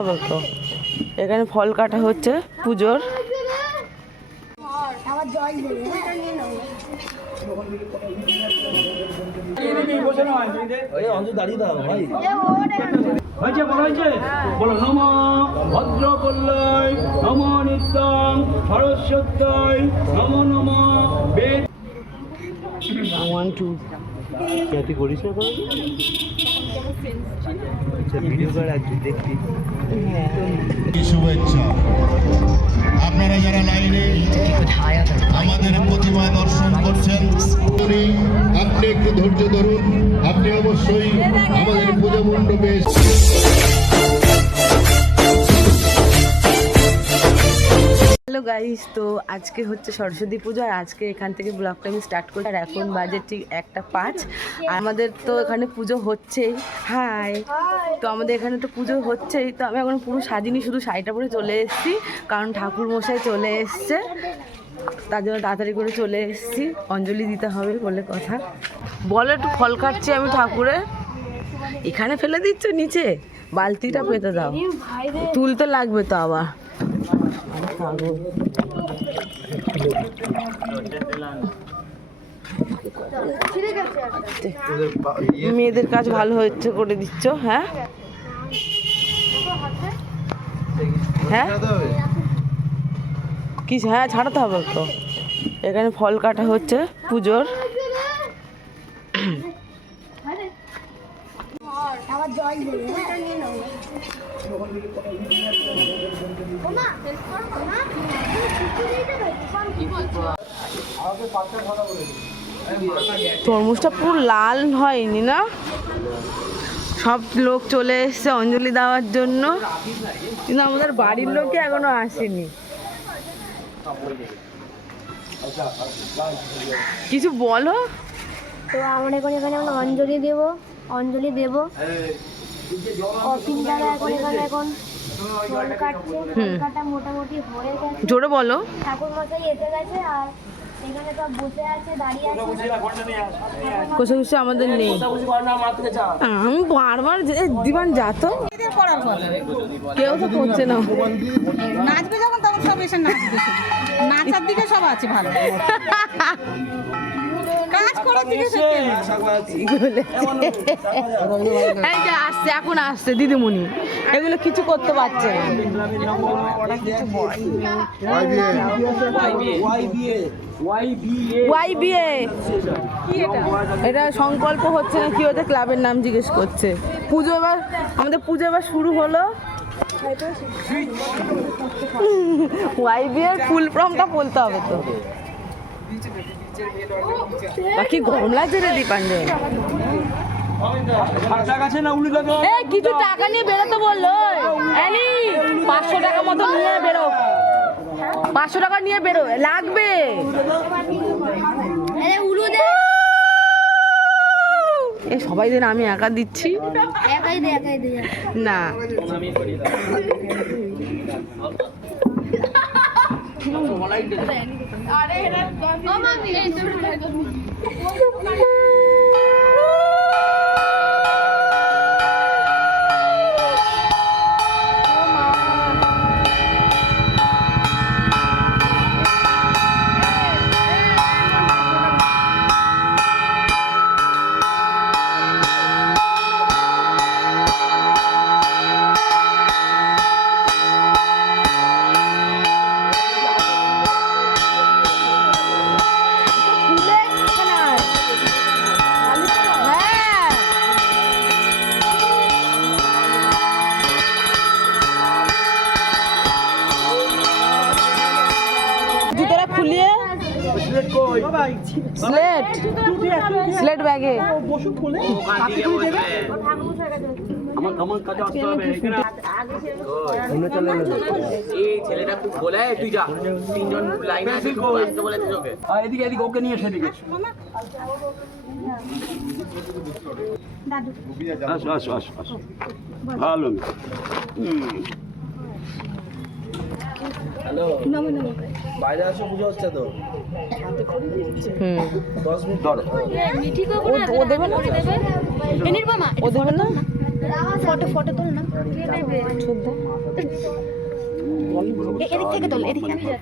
হবে তো এখানে ফল কাটা হচ্ছে পুজোর। আবার জল দেবে নিয়ে নাও হয়েছে বলা হয়েছে? বলো নম ভদ্র কল্যাণ নম নিত্যং সরস্বত্যয় নম নম বেদ ওয়ান টু করিস ভিডিও আপনারা যারা লাইনে আমাদের প্রতিমা দর্শন করছেন, আপনি একটু ধৈর্য ধরুন, আপনি অবশ্যই আমাদের পূজা মণ্ডপে হ্যালো গাইস তো আজকে হচ্ছে সরস্বতী পুজো আর আজকে এখান থেকে ব্লগটা আমি স্টার্ট করি আর এখন বাজে ঠিক একটা পাঁচ। আর আমাদের তো এখানে পুজো হচ্ছেই। হাই তো আমাদের এখানে তো পুজো হচ্ছেই। তো আমি এখন পুরো সাজিনি, শুধু শাড়িটা পরে চলে এসেছি। কারণ ঠাকুর মশাই চলে এসছে। তার জন্য তাড়াতাড়ি করে চলে এসেছি। অঞ্জলি দিতে হবে বলে কথা। বলে একটু ফল কাটছি আমি ঠাকুরে। এখানে ফেলে দিচ্ছ, নিচে? বালতিটা পেতে দাও। তুলতে লাগবে তো আবার। মেয়েদের কাজ ভালো হচ্ছে করে দিচ্ছ হ্যাঁ? হ্যাঁ? কি হ্যাঁ ছাড়াতে হবে তো। এখানে ফল কাটা হচ্ছে, পুজোর। জল দেবে হ্যাঁ নিয়ে নাও ওমা ওমা কি বলছো তরমুজটা পুরো লাল হয়নি না? সব লোক চলে এসছে অঞ্জলি দেওয়ার জন্য। কিন্তু আমাদের বাড়ির লোকে এখনও আসেনি। কিছু বলো? তো আমরা এখন এখানে আমরা অঞ্জলি দেব অঞ্জলি দেব। এখন এখানে এখন ফল কাটছে কাটা মোটামুটি হয়ে গেছে। জোরে বলো। ঠাকুর মশাই এসে গেছে আর এখানে সব বসে আছে দাঁড়িয়ে আছে। কোষে কোষে আমাদের নেই। আমি বারবার যে দিবান যাতো কেউ তো করছে না। নাচবে যখন তখন সব এসে নাচবে। নাচার দিকে সব আছে ভালো। কাজ নেই। এই যে আসছে এখন আসছে দিদিমণি। এগুলো কিছু করতে পারছে না। এটা? সংকল্প হচ্ছে না কি হচ্ছে ক্লাবের নাম জিজ্ঞেস করছে। পুজো এবার আমাদের পুজো এবার শুরু হলো। ওয়াই বিয়ের ফুল ফর্মটা বলতে হবে তো। বাকি গরম লাগছে রে না এ কিছু টাকা নিয়ে বেরোতে বলল। পাঁচশো টাকা মতো নিয়ে বেরো। পাঁচশো টাকা নিয়ে বেরো লাগবে। এ সবাই দিন আমি একা দিচ্ছি। একাই அடே மாமா স্লেট স্লেট ব্যাগে আমার আমার কাছে আসতে হবে এই ছেলেটা খুব বলে তুই যা। তিনজন লাইনে আছে বলে তুই এদিকে এদিকে ওকে নিয়ে এসে এদিকে। আসো আসো আসো আসো ভালো বাইরে আসো পুজো হচ্ছে তো। হুম। দশ মিনিট ধরো ও ও দেবে না? ও দেবে না? ফটো ফটো তুল না। এদিক থেকে তোল এদিক থেকে।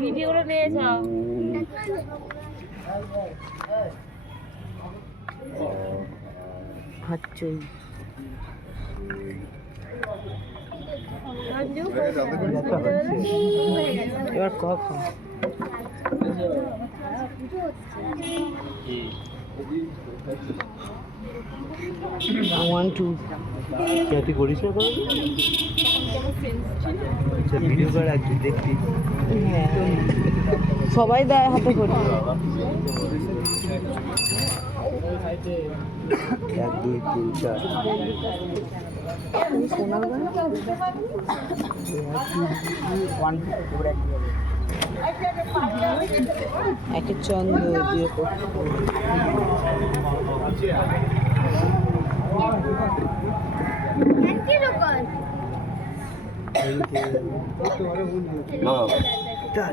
ভিডিওগুলো নিয়ে যাও। হচ্ছই এবার কখন ওয়ান টু তুই করিস না আচ্ছা ভিডিও করে দেখবি। সবাই দেয় হাতে করে। এক দুই তিন চার। একে চন্দ্র দিয়ে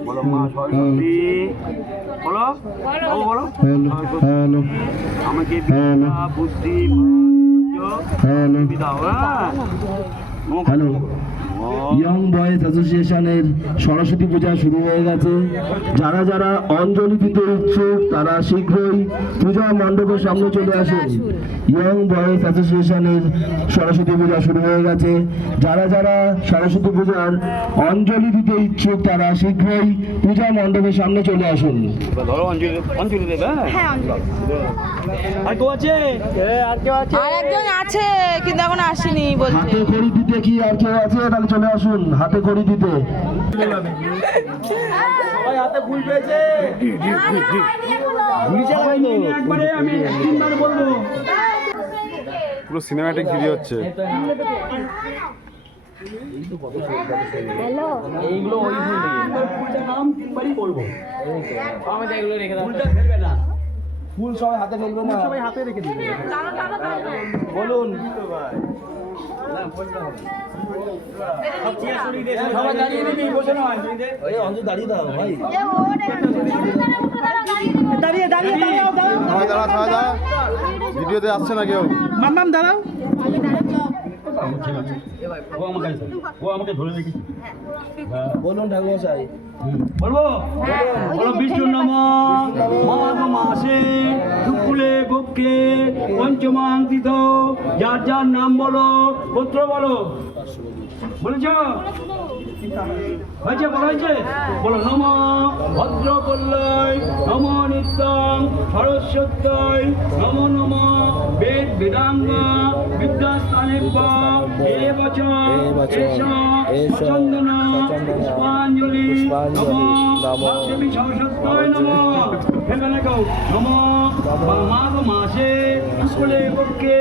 বলো মা সরস্বতী বলো বলো বলো। হ্যালো। হ্যালো। আমাকে বুদ্ধি হ্যালো দাও হ্যাঁ হ্যালো ইয়ং বয়েজ অ্যাসোসিয়েশনের সরস্বতী পূজা শুরু হয়ে গেছে। যারা যারা অঞ্জলি দিতে ইচ্ছুক তারা শীঘ্রই পূজা মণ্ডপের সামনে চলে আসুন। ইয়ং বয়েজ অ্যাসোসিয়েশনের সরস্বতী পূজা শুরু হয়ে গেছে। যারা যারা সরস্বতী পূজার অঞ্জলি দিতে ইচ্ছুক তারা শীঘ্রই পূজা মণ্ডপের সামনে চলে আসুন। অঞ্জলি অঞ্জলি দেবে হ্যাঁ? আর কেউ আছে? আর কেউ আছে? আর একজন আছে কিন্তু এখন আসেনি বলছে হাতে খড়ি দিতে কি আর কেউ আছে? তাহলে চলে আসুন হাতে খড়ি দিতে। সবাই হাতে ফুল পেয়েছে। সবাই নিয়ে নিন একবারে আমি তিনবার বলব। পুরো সিনেম্যাটিক ভিডিও হচ্ছে। এইগুলো ওই ফুল নাম তিনবারই বলব। এগুলো রেখে ফেলবে না। ফুল সবাই হাতে ফেলবে না? সবাই হাতে রেখে দিবে। বলুন। দাঁড়িয়ে দাঁড়িয়ে দাঁড়াও। দাঁড়াও সবাই দাঁড়া সবাই দাঁড়া ভিডিওতে আসছে না কেউ মাম্মাম দাঁড়াও। বলুন বলব বলো বিষ্ণু নম মাঘ মাসে শুক্লে পক্ষে পঞ্চমাঙ্কিত যার যার নাম বলো পুত্র বলো বলেছ হয়েছে বলা হয়েছে বলো নম ভদ্র কল্যায় নম নিত্যং সরস্বত্যয় নম নম বেদ বেদাঙ্গ চন্দন পুষ্পাঞ্জলি নম মাঘ মাসে শুক্লে পক্ষে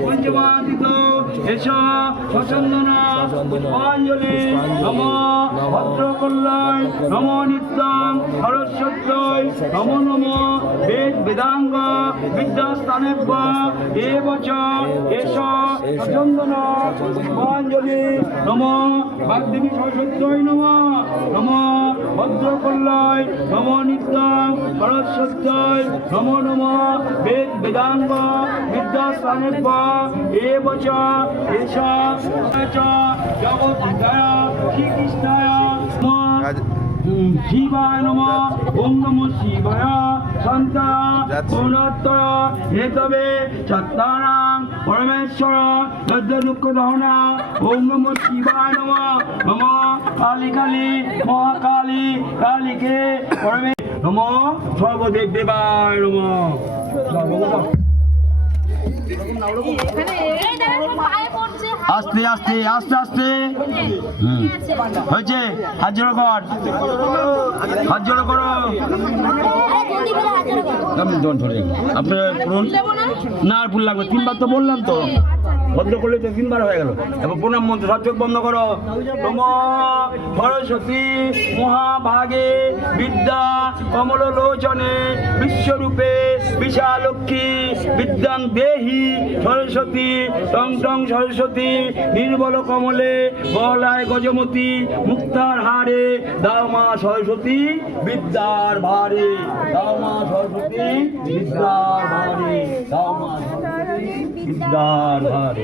পঞ্চমাদিত এস সচন্দন পুষ্পাঞ্জলি নম ভদ্র কল্যাণ নম নিত্যং সরস্বত্যয় নম নম বেদ বেদাঙ্গ বিদ্যাস্থানে এ বচ এস সচন্দন পুষ্পাঞ্জলি নম বাগদেবী সরস্বত্যয় নম নম ভদ্র কল্যাণ নম নিত্যং সরস্বত্যয় নম নম বেদ বেদাঙ্গ বিদ্যাস্থানে এ বচ এস চ জগদ্ধায়া শ্রীকৃষ্ণায় শিবায় নম ওম নম শিবায় যাচ্ছি। হেতবে সত্তানাং পরমেশ্বর দদ্দ দুঃখ দহনা ওম নম শিবায় নম নম কালী কালী মহাকালী কালীকে পরমে নম সর্বদেব দেবায় নম আস্তে আস্তে আস্তে আস্তে। হয়েছে? হাত জোড়ো কর। হাত জোড়ো করো। আপনি দোন ধরে। আপনি করুন না আর ভুল লাগবে তিনবার তো বললাম তো। ভদ্র করলে তো তিনবার হয়ে গেল। এবার প্রণাম মন্ত্র, সব চোখ বন্ধ করো। নম, সরস্বতী, মহাভাগে, বিদ্যা কমল লোচনে বিশ্বরূপে, বিশালক্ষ্মী, বিদ্যাং দেহি, সরস্বতী, টং টং সরস্বতী, নির্বল কমলে গলায় গজমতি, মুক্তার হারে, দাও মা সরস্বতী, বিদ্যার ভারে, দাও মা সরস্বতী, বিদ্যার ভারে, দাও মা সরস্বতী, বিদ্যার ভারে।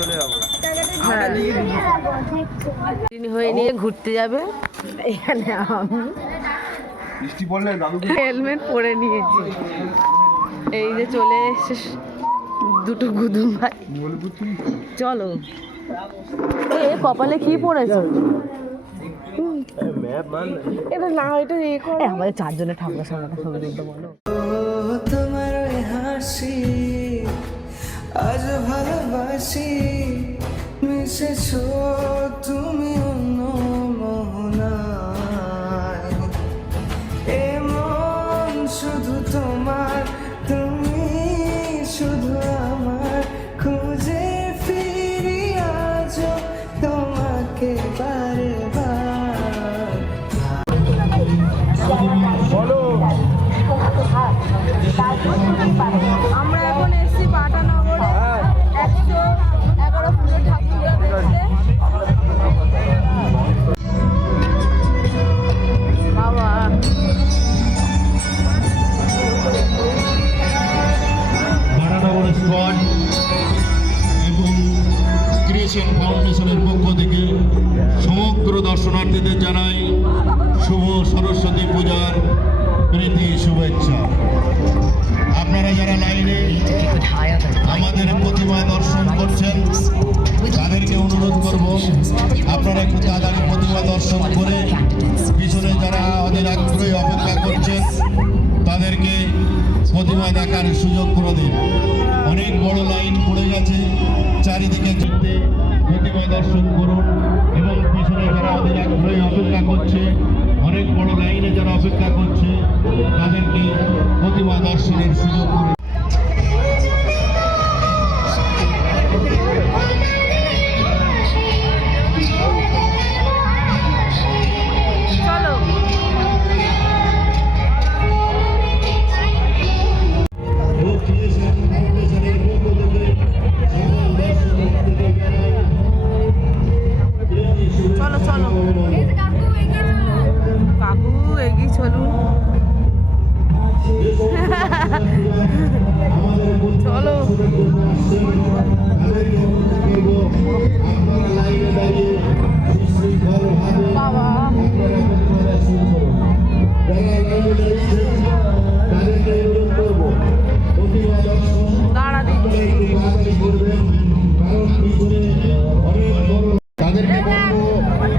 চলে যাব। দিন হয়ে নিয়ে ঘুরতে যাবে। এখানে বৃষ্টি পড়লে হেলমেট পরে নিয়েছি। এই যে চলে এসে দুটো গুদুম। ভাই চলো। এ কপালে কি পড়েছে? এটা না এটা এ করে। আমাদের চারজনের ঠাকুরের সামনে একটা ছবি তুলতে বলো তোমার হাসি আজ ভালোবাসি মিশেছো তুমি অন্য মোহনায়। এমন শুধু তোমার তুমি শুধু আমার। খুঁজে ফিরি আজ তোমাকে বারে বার আমরা শুভেচ্ছা। আপনারা যারা লাইনে আমাদের প্রতিমা দর্শন করছেন, তাদেরকে অনুরোধ করব, আপনারা একটু তাড়াতাড়ি প্রতিমা দর্শন করে পিছনে যারা অধীর আগ্রহী অপেক্ষা করছেন, তাদেরকে প্রতিমা দেখার সুযোগ করে দিন। অনেক বড় লাইন পড়ে গেছে, চারিদিকে যেতে প্রতিমা দর্শন করুন এবং পিছনে যারা অধীর আগ্রহী অপেক্ষা করছে, অনেক বড় লাইনে যারা অপেক্ষা চলো।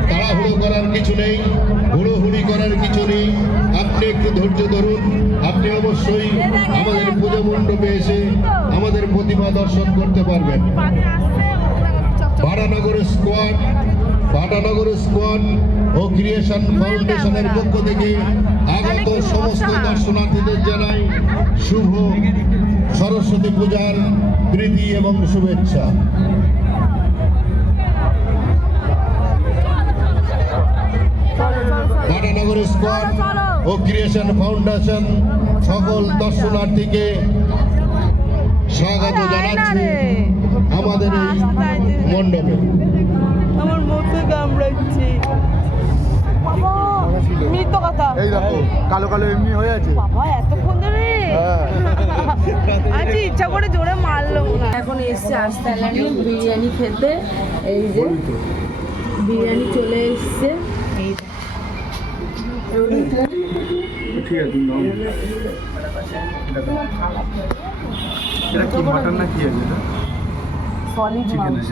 তাড়াহুড়ো করার কিছু নেই হুড়োহুড়ি করার কিছু নেই। আপনি একটু ধৈর্য ধরুন। মণ্ডপে এসে আমাদের প্রতিভা দর্শন করতে পারবেন। ভাড়ানগর স্কোয়াড ভাটানগর স্কোয়াড ও ক্রিয়েশন ফাউন্ডেশনের পক্ষ থেকে আগত সমস্ত দর্শনার্থীদের জানাই শুভ সরস্বতী পূজার প্রীতি এবং শুভেচ্ছা। ভাটানগর স্কোয়াড ও ক্রিয়েশন ফাউন্ডেশন সকল দর্শনার্থীকে স্বাগত জানাচ্ছি আমাদের এই মণ্ডপে। আমার মুখে কামড়াচ্ছে মৃত কথা। এই দেখো কালো কালো এমনি হয়ে আছে। বাবা এতক্ষণ ধরে? আচ্ছা ইচ্ছা করে জোরে মারলো এখন এসছে আস্তালানি বিরিয়ানি খেতে। এই যে বিরিয়ানি চলে এসছে। এই ঠিক আছে। এটা কি মাটন না কি আছে এটা? সলিড মাংস।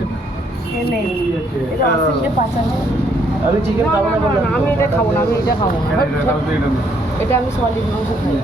আমি এটা খাব না আমি এটা খাব না। এটা এটা আমি সলিড মাংস খাই।